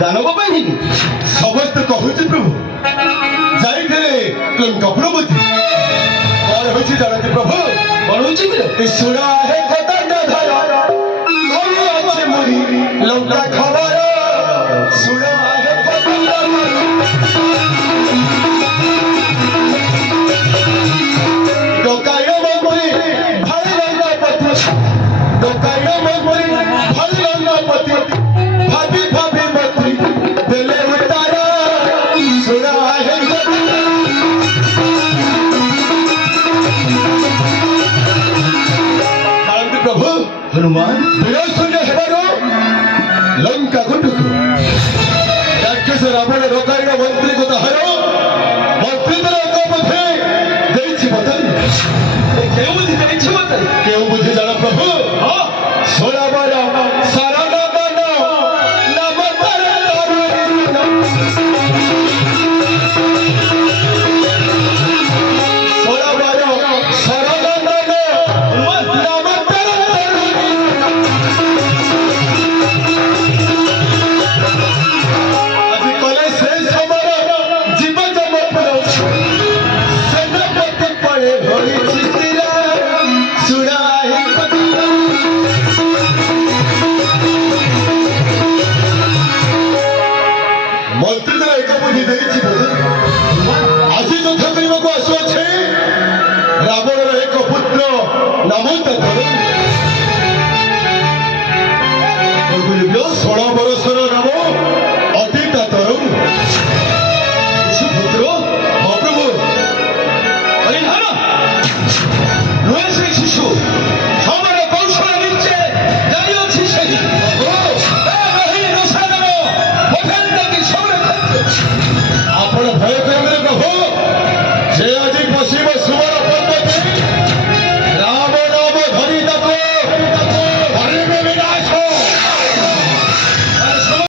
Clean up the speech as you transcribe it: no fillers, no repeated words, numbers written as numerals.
दानव बाहिनी समस्त कहुଛି ପ୍ରଭୁ ଯାଇଥିଲେ ଲଙ୍କାପୁରପତି କଣ ହୋଇଛି ଜାଣନ୍ତି ପ୍ରଭୁ କଣ ହଉଛି କି ଶୁଣା ହେ କଦଣ୍ଡ ଧର କଣ ଅଛି ମୁରି ଲଙ୍କା ଖବର ଶୁଣା ହେ କଦଣ୍ଡ ଡକାଇର ମନ୍ତ୍ରୀ ଭାଇ ଲଙ୍କାପତି ଡକାଇର ମନ୍ତ୍ରୀ ଭାଇ ଲଙ୍କାପତି ଭାବି ଭାବି ମନ୍ତ୍ରୀ ଦେଲେ ଉତାର ଶୁଣା ହେ ଜାଣନ୍ତି ପ୍ରଭୁ हनुमान ବିରଶୂନ୍ୟ ହେବାରୁ ଲଙ୍କା ଗୁଣ୍ଡକୁ ରାକ୍ଷସ ରାବଣ ଡକାଇର ମନ୍ତ୍ରୀକୁ ତାହାର ମନ୍ତ୍ରୀଙ୍କର ଏକ ବୋଧେ ଦେଇଛି ବଦଳି କେଉଁ ବୁଦ୍ଧି ଦେଇଛି ମତେ କେଉଁ ବୁଝି ଜାଣ ପ୍ରଭୁ ହଁ ସୋରାବର ଶରଣ ମନ ନମ ତର ତରୁଣ ସୋରାବର ଶରଣ ମନ ନମ ତର ତରୁଣ ଆଜି କଲେ ସେ ସମର ଜୀବ ଜମପୁର ସେନାପତି ପଳେ ହୋଇଛି ସ୍ଥିର ଶୁଣାଇ ମନ୍ତ୍ରୀଙ୍କର ଏକ ବୁଦ୍ଧି ଦେଇଛି ବୋଧେ ଆଜି ଯୁଦ୍ଧ କରିବାକୁ ଆସୁଅଛି ରାବଣର ଏକ ପୁତ୍ର ନାମ ତାଙ୍କର 16 ବର୍ଷର ରାବଣ